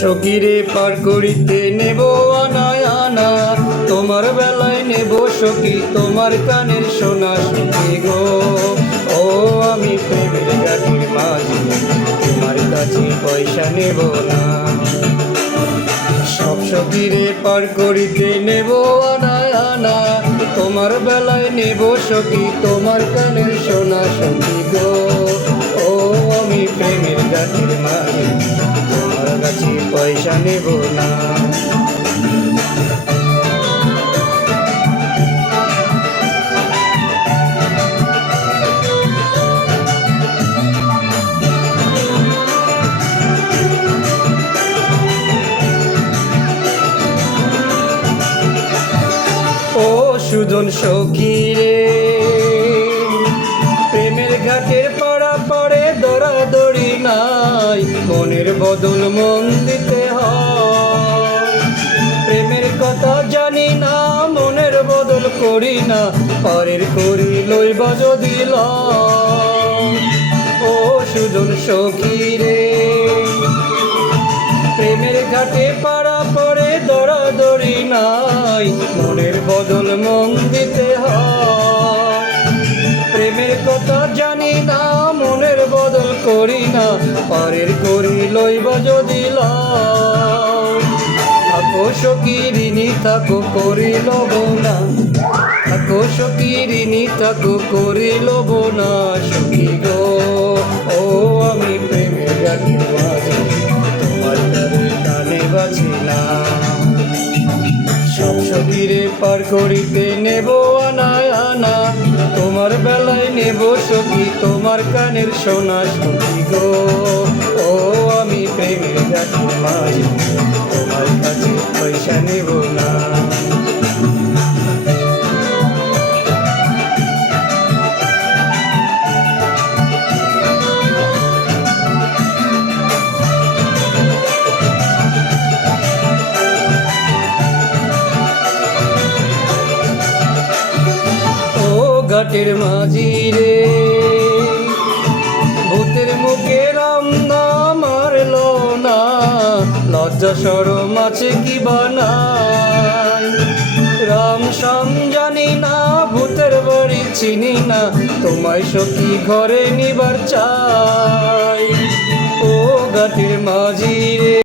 সখীরে পার করিতে নেব আনায় আনা, তোমার বেলায় নেব সখী তোমার কানের সোনা। সখী গো ও আমি প্রেমের ঘাটের মাঝি, তোমার কাছে পয়সা নেব না। সব সখীরে পার করিতে নেব আনায় আনা, তোমার বেলায় নেব সখী তোমার কানের সোনা। সখী গো ও আমি প্রেমের ঘাটের মাঝি, তোমার কাছে পয়সা নেব না। ও সুজন সখী রে, প্রেমের ঘাটের পাড়া পড়ে দৌড়াদৌড়ি নাই, মনের বদল মন দিতে হয়। প্রেমের কথা জানি না মনের বদল করি না, পরের করি লইবা যদি লয়। ও সুজন সখী রে, প্রেমের ঘাটে পাড়া পড়ে দৌড়াদৌড়ি নাই, মনের বদল মন দিতে হয়। প্রেমের কথা জানি না মনের বদল করি না, পরের করি লইবা যদি লয়। থাকো সখী ঋণী থাকো করি লব না, থাকো সখী ঋণী থাকো করি লব না। সখী গো ও আমি প্রেমের ঘাটের মাঝি, তোমার কানে বাজি না। সব সখীরে পার করিতে নেব আনায় আনা, তোমার বেলায় নেব সখী তোমার কানের সোনা। সখী গো ও আমি প্রেমের ঘাটের মাঝি, তোমার কাছে পয়সা নেব না। ঘাটের মাঝি রে, ভূতের মুখে রাম নাম মারল না, লজ্জা শরম আছে কি বানাই। রাম শাম জানি না ভূতের বাড়ি চিনি না, তোমায় সখী ঘরে নিবার চাই। ও ঘাটের মাঝি রে।